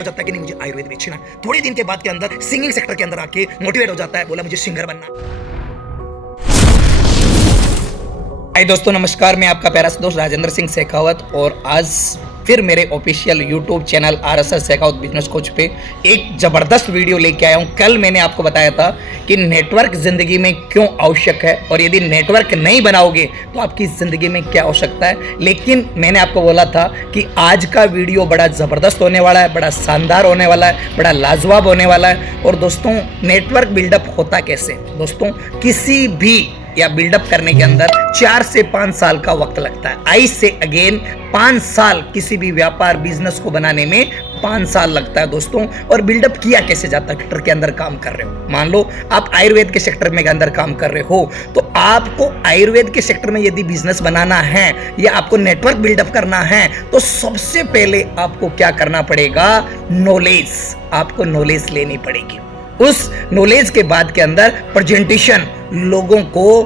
हो जाता है कि नहीं मुझे आयुर्वेद बेचना है। थोड़े दिन के बाद के अंदर सिंगिंग सेक्टर के अंदर आके मोटिवेट हो जाता है, बोला मुझे सिंगर बनना। हाय दोस्तों, नमस्कार। मैं आपका प्यारा दोस्त राजेंद्र सिंह शेखावत और आज फिर मेरे official YouTube channel RSS Shekhawat business coach पे एक ज़बरदस्त वीडियो लेके आया हूँ। कल मैंने आपको बताया था कि नेटवर्क ज़िंदगी में क्यों आवश्यक है और यदि नेटवर्क नहीं बनाओगे तो आपकी ज़िंदगी में क्या आवश्यकता है। लेकिन मैंने आपको बोला था कि आज का वीडियो बड़ा ज़बरदस्त होने वाला है, बड़ा शानदार होने वाला है, बड़ा लाजवाब होने वाला है। और दोस्तों, नेटवर्क बिल्डअप होता कैसे? दोस्तों, किसी भी या बिल्डअप करने के अंदर 4 से 5 साल का वक्त लगता है। आई से अगेन 5 साल किसी भी व्यापार बिजनेस को बनाने में 5 साल लगता है दोस्तों। और बिल्डअप किया कैसे जाता है? सेक्टर के अंदर काम कर रहे हो, मान लो आप आयुर्वेद के सेक्टर में अंदर काम कर रहे हो, तो आपको आयुर्वेद के सेक्टर में यदि बिजनेस बनाना है या आपको नेटवर्क बिल्डअप करना है तो सबसे पहले आपको क्या करना पड़ेगा? नॉलेज। आपको नॉलेज लेनी पड़ेगी। उस नॉलेज के बाद के अंदर प्रेजेंटेशन, लोगों को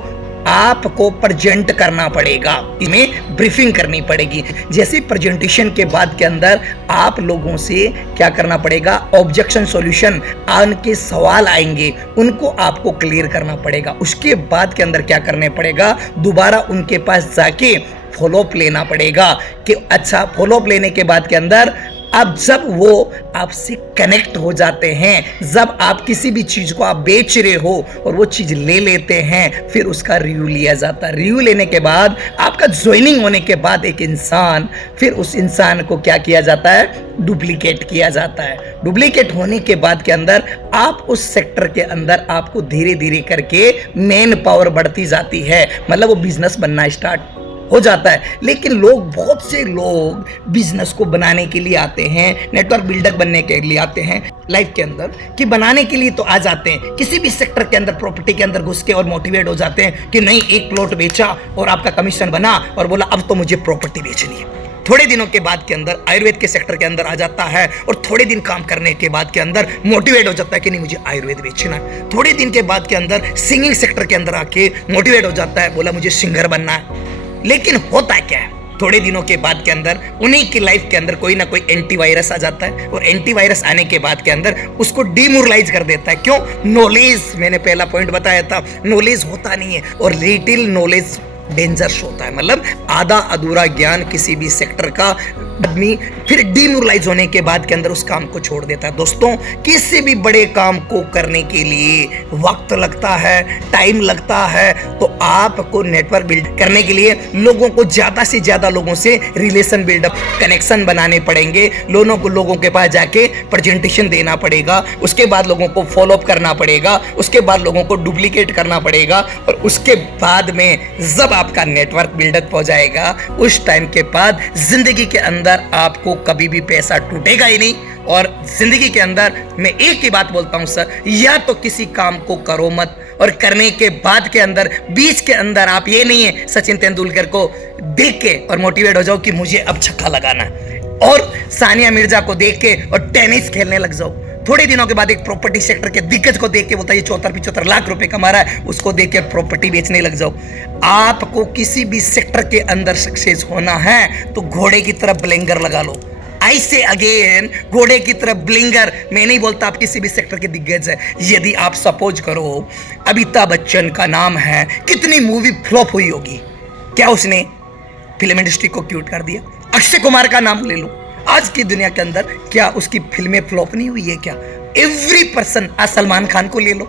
आपको प्रेजेंट करना पड़ेगा, इसमें ब्रीफिंग करनी पड़ेगी। जैसे प्रेजेंटेशन के बाद के अंदर आप लोगों से क्या करना पड़ेगा? ऑब्जेक्शन सॉल्यूशन, उनके सवाल आएंगे, उनको आपको क्लियर करना पड़ेगा। उसके बाद के अंदर क्या करने पड़ेगा? दोबारा उनके पास जाके फॉलोअप लेना पड़ेगा कि अच्छा, फॉलोअप लेने के बाद के अंदर अब जब वो आपसे कनेक्ट हो जाते हैं, जब आप किसी भी चीज को आप बेच रहे हो और वो चीज ले लेते हैं, फिर उसका रिव्यू लिया जाता है। रिव्यू लेने के बाद आपका ज्वाइनिंग होने के बाद एक इंसान, फिर उस इंसान को क्या किया जाता है? डुप्लीकेट किया जाता है। डुप्लीकेट होने के बाद के अंदर आप उस सेक्टर के अंदर आपको धीरे धीरे करके मैन पावर बढ़ती जाती है, मतलब वो बिजनेस बनना स्टार्ट हो जाता है। लेकिन बहुत से लोग बिजनेस को बनाने के लिए आते हैं, नेटवर्क बिल्डर बनने के लिए आते हैं लाइफ के अंदर, कि बनाने के लिए तो आ जाते हैं, किसी भी सेक्टर के अंदर प्रॉपर्टी के अंदर घुस के और मोटिवेट हो जाते हैं कि नहीं, एक प्लॉट बेचा और आपका कमीशन बना और बोला अब तो मुझे प्रॉपर्टी बेचनी है। थोड़े दिनों के बाद के अंदर आयुर्वेद के सेक्टर के अंदर आ जाता है और थोड़े दिन काम करने के बाद के अंदर मोटिवेट हो जाता है कि नहीं मुझे आयुर्वेद बेचना है। थोड़े दिन के बाद के अंदर सिंगिंग सेक्टर के अंदर आके मोटिवेट हो जाता है, बोला मुझे सिंगर बनना है। लेकिन होता क्या है? थोड़े दिनों के बाद के अंदर उन्हीं की लाइफ के अंदर कोई ना कोई एंटीवायरस आ जाता है और एंटीवायरस आने के बाद के अंदर उसको डिमोरलाइज कर देता है। क्यों? नॉलेज, मैंने पहला पॉइंट बताया था, नॉलेज होता नहीं है और लिटिल नॉलेज डेंजरस होता है। मतलब आधा अधूरा ज्ञान किसी भी सेक्टर का आदमी फिर डिमोरलाइज होने के बाद के अंदर उस काम को छोड़ देता है। दोस्तों, किसी भी बड़े काम को करने के लिए वक्त लगता है, टाइम लगता है, तो आपको नेटवर्क बिल्ड करने के लिए लोगों को ज्यादा से ज्यादा लोगों से रिलेशन बिल्डअप, कनेक्शन बनाने पड़ेंगे। लोगों के पास जाके प्रेजेंटेशन देना पड़ेगा, उसके बाद लोगों को फॉलोअप करना पड़ेगा, उसके बाद लोगों को डुप्लीकेट करना पड़ेगा और उसके बाद में जब आपका नेटवर्क बिल्डअप हो जाएगा, उस टाइम के बाद जिंदगी के अंदर आपको कभी भी पैसा टूटेगा ही नहीं। और जिंदगी के अंदर मैं एक ही बात बोलता हूं सर, या तो किसी काम को करो मत, और करने के बाद के अंदर बीच के अंदर आप ये नहीं है सचिन तेंदुलकर को देख के और मोटिवेट हो जाओ कि मुझे अब छक्का लगाना है, और सानिया मिर्जा को देख के और टेनिस खेलने लग जाओ। थोड़े दिनों के बाद एक प्रॉपर्टी सेक्टर के दिग्गज को देख के बोलता है ये 74-75 लाख रुपए कमा रहा है, उसको देख के प्रॉपर्टी बेचने लग जाओ। आपको किसी भी सेक्टर के अंदर सक्सेस होना है तो घोड़े की तरफ ब्लेंगर लगा लो। आई से अगेन, घोड़े की तरफ ब्लिंगर। मैं नहीं बोलता आप किसी भी सेक्टर के दिग्गज है। यदि आप सपोज करो अमिताभ बच्चन का नाम है, कितनी मूवी फ्लॉप हुई होगी, क्या उसने फिल्म इंडस्ट्री को क्यूट कर दिया? अक्षय कुमार का नाम ले लो, आज की दुनिया के अंदर क्या उसकी फिल्में फ्लॉप नहीं हुई है? क्या एवरी पर्सन, आज सलमान खान को ले लो,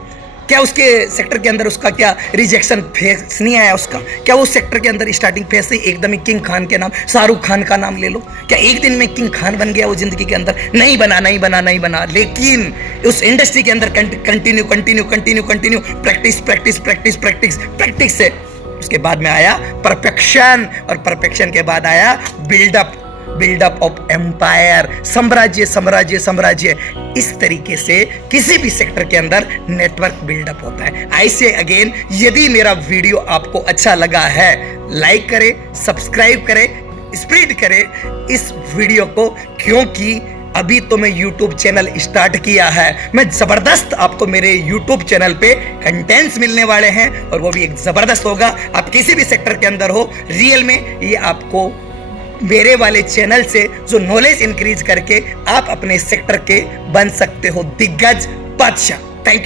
क्या उसके सेक्टर के अंदर उसका क्या रिजेक्शन फेस नहीं आया उसका? क्या उस सेक्टर के अंदर स्टार्टिंग फेस से एकदम ही किंग खान के नाम, शाहरुख खान का नाम ले लो, क्या एक दिन में किंग खान बन गया वो जिंदगी के अंदर? नहीं बना। लेकिन उस इंडस्ट्री के अंदर कंटिन्यू प्रैक्टिस से उसके बाद में आया परफेक्शन, और परफेक्शन के बाद आया बिल्डअप ऑफ एम्पायर, साम्राज्य। इस तरीके से किसी भी सेक्टर के अंदर नेटवर्क बिल्डअप होता है। ऐसे अगेन, यदि मेरा वीडियो आपको अच्छा लगा है, लाइक करें, सब्सक्राइब करें, स्प्रेड करें इस वीडियो को, क्योंकि अभी तो मैं YouTube चैनल स्टार्ट किया है। मैं जबरदस्त आपको मेरे YouTube चैनल पे कंटेंट्स मिलने वाले हैं और वो भी एक जबरदस्त होगा। आप किसी भी सेक्टर के अंदर हो, रियल में ये आपको मेरे वाले चैनल से जो नॉलेज इंक्रीज करके आप अपने सेक्टर के बन सकते हो दिग्गज बादशाह। Thank you.